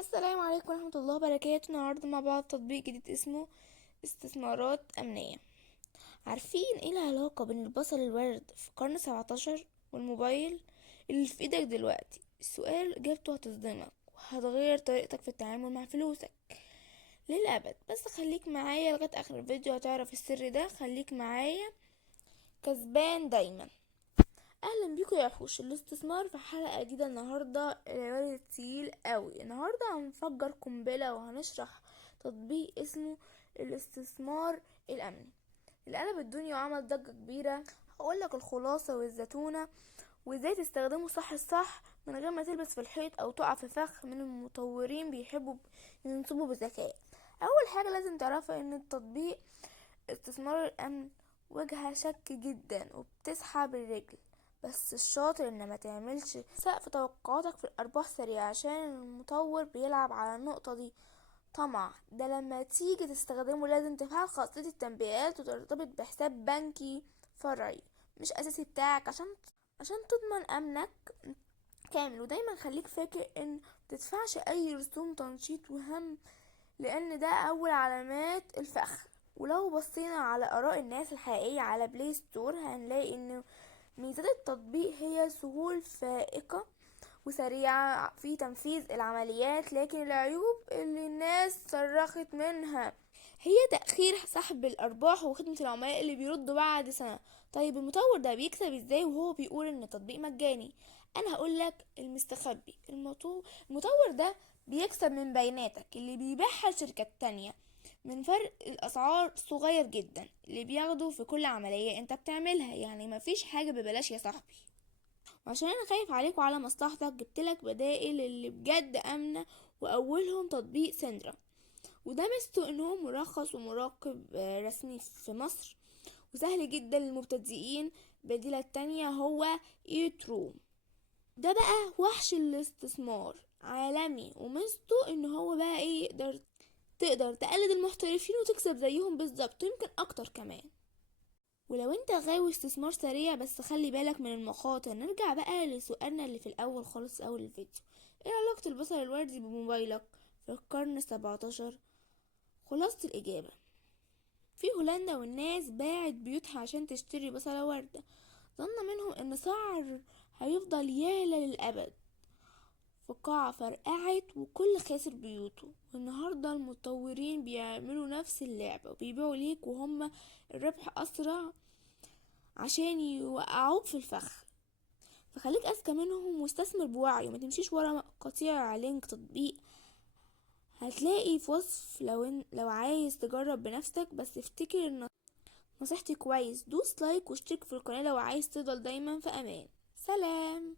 السلام عليكم ورحمة الله وبركاته. النهاردة مع بعض تطبيق جديد اسمه استثمارات أمنية. عارفين ايه العلاقة بين البصل الورد في القرن 17 والموبايل اللي في ايدك دلوقتي؟ السؤال اجابته هتصدمك وهتغير طريقتك في التعامل مع فلوسك للأبد. بس خليك معايا لغاية آخر الفيديو هتعرف السر ده. خليك معايا كسبان دايما. اهلا بيكم يا وحوش الاستثمار في حلقة جديدة. النهاردة العيار تقيل قوي. النهاردة هنفجر قنبلة وهنشرح تطبيق اسمه الاستثمار الامني اللي قلب الدنيا وعمل ضجة كبيرة. هقولك الخلاصة والزتونة وازاي تستخدمه صح الصح من غير ما تلبس في الحيط او تقع في فخ من المطورين بيحبوا ينصبوا بذكاء. اول حاجة لازم تعرفها ان التطبيق استثمار الامن واجهة شك جدا وبتسحب الرجل. بس الشاطر ان ما تعملش سقف توقعاتك في الارباح سريعة عشان المطور بيلعب على النقطة دي طمع. ده لما تيجي تستخدمه لازم تفعل خاصية التنبيهات وترتبط بحساب بنكي فرعي مش اساسي بتاعك عشان تضمن امنك كامل. ودايما خليك فاكر ان متدفعش اي رسوم تنشيط وهم لان ده اول علامات الفخ. ولو بصينا على اراء الناس الحقيقية على بلاي ستور هنلاقي ان ميزات التطبيق هي سهول فائقة وسريعة في تنفيذ العمليات، لكن العيوب اللي الناس صرخت منها هي تأخير سحب الأرباح وخدمة العملاء اللي بيردوا بعد سنة. طيب المطور ده بيكسب ازاي وهو بيقول ان التطبيق مجاني؟ انا هقولك المستخبي. المطور ده بيكسب من بياناتك اللي بيبيعها لشركات تانية، من فرق الأسعار صغير جدا اللي بياخده في كل عملية انت بتعملها. يعني مفيش حاجة ببلاش يا صاحبي. وعشان انا خايف عليك وعلى مصلحتك جبتلك بدائل اللي بجد امنة، واولهم تطبيق سندرا. وده ميزته ان هو مرخص ومراقب رسمي في مصر وسهل جدا للمبتدئين. بديلة التانية هو ايترو. ده بقى وحش الاستثمار عالمي وميزته ان هو بقى ايه تقدر تقلد المحترفين وتكسب زيهم بالظبط يمكن اكتر كمان. ولو انت غاوي استثمار سريع بس خلي بالك من المخاطر. نرجع بقى لسؤالنا اللي في الاول خالص اول الفيديو: ايه علاقة البصل الوردي بموبايلك في القرن 17؟ خلاصة الاجابة: في هولندا والناس باعت بيوتها عشان تشتري بصلة وردة، ظن منهم ان سعر هيفضل يعلى للابد. فقاعة فرقعت وكل خاسر بيوته. والنهاردة المطورين بيعملوا نفس اللعبة وبيبيعوا ليك وهم الربح اسرع عشان يوقعوك في الفخ. فخليك اذكى منهم واستثمر بوعي وما تمشيش ورا قطيع لينك تطبيق هتلاقي في وصف. لو عايز تجرب بنفسك بس افتكر ان نصيحتي كويس، دوس لايك واشترك في القناة لو عايز تفضل دايما في امان. سلام.